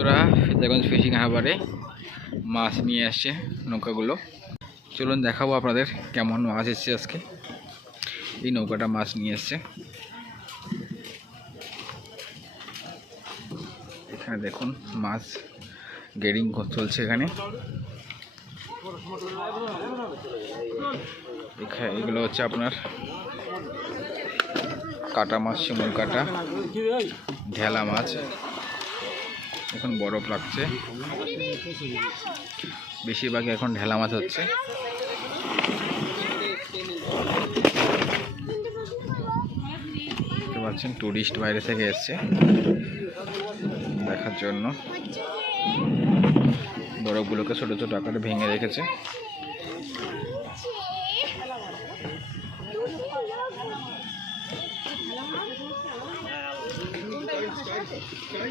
তোরা ফিজাগঞ্জ ফিশিং হারবারে মাছ নিয়ে আসছে নৌকাগুলো। চলুন দেখাবো আপনাদের কেমন মাছ এসছে আজকে। এই নৌকাটা মাছ নিয়ে এসছে। এখানে দেখুন মাছ গেডিং চলছে। এখানে এগুলো হচ্ছে আপনার কাটা মাছ, শিমুল কাটা, ঢেলা মাছ। এখন বরফ লাগছে, বেশিরভাগ এখন ঢেলা মাছ হচ্ছে। দেখতে পাচ্ছেন টুরিস্ট বাইরে থেকে এসছে দেখার জন্য। বরফগুলোকে ছোট ছোট আকারে ভেঙে রেখেছে।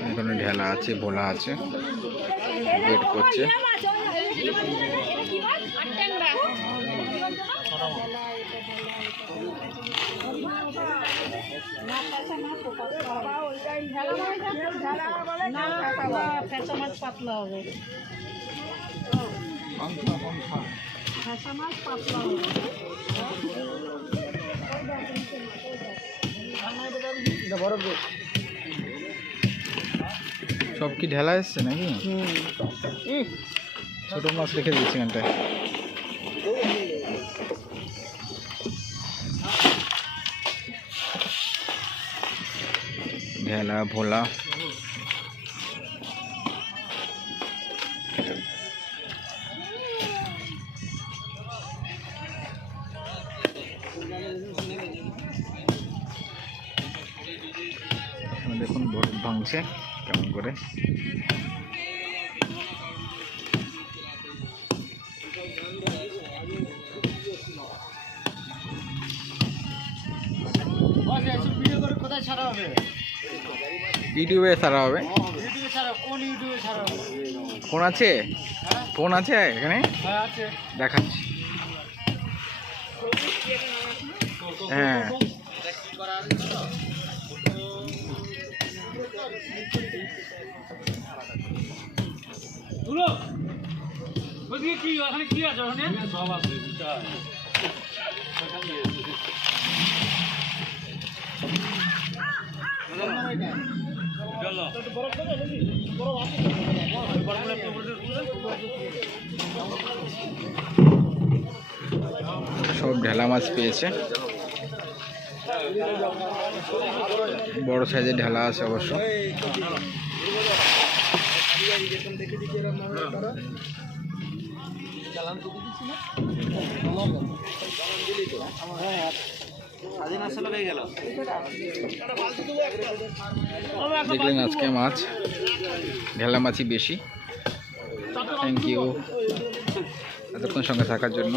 এখানে ঢেলা আছে, ভোলা আছে, ওয়েট করছে। সব কি ঢেলা এসছে নাকি? ছোট মাছ রেখে দিচ্ছি এখানটায়। ঢেলা, ভোলা, দেখুন বরফ ভাঙছে কেমন করে। ইউটিউবে ছাড়া হবে। ফোন আছে? ফোন আছে এখানে, দেখাচ্ছি। হ্যাঁ, কি আছে সব আছে। সব ঢেলা মাছ পেয়েছে, বড় সাইজের ঢেলা আছে অবশ্য। দেখলেন আজকে মাছ, ঢেলা মাছই বেশি। থ্যাংক ইউ এতক্ষণ সঙ্গে থাকার জন্য।